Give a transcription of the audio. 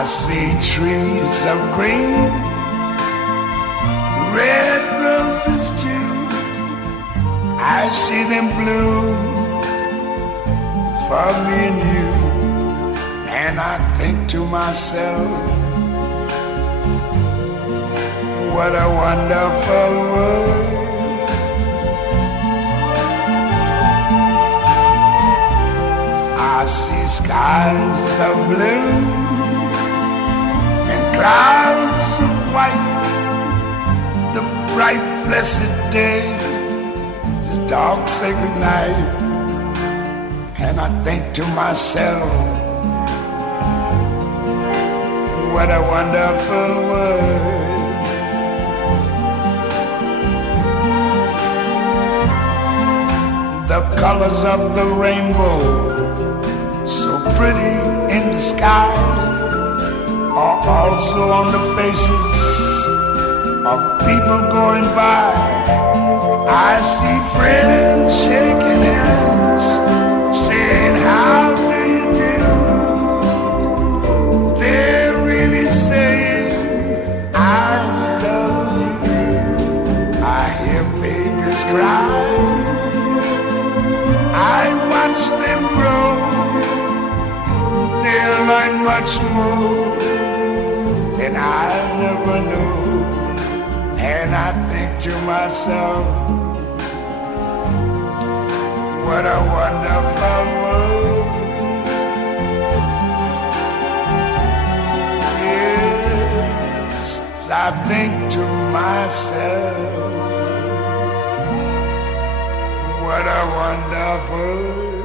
I see trees of green, red roses too. I see them bloom for me and you. And I think to myself, what a wonderful world. I see skies of blue and clouds of white, the bright blessed day, the dark sacred night. And I think to myself, what a wonderful world. The colors of the rainbow, so pretty in the sky, are also on the faces of people going by. I see friends shaking hands, saying, how do you do? They're really saying, I love you. I hear babies cry, I watch them grow. They'll learn much more than I ever knew. And I think to myself, what a wonderful world. Yes, I think to myself, what a wonderful world.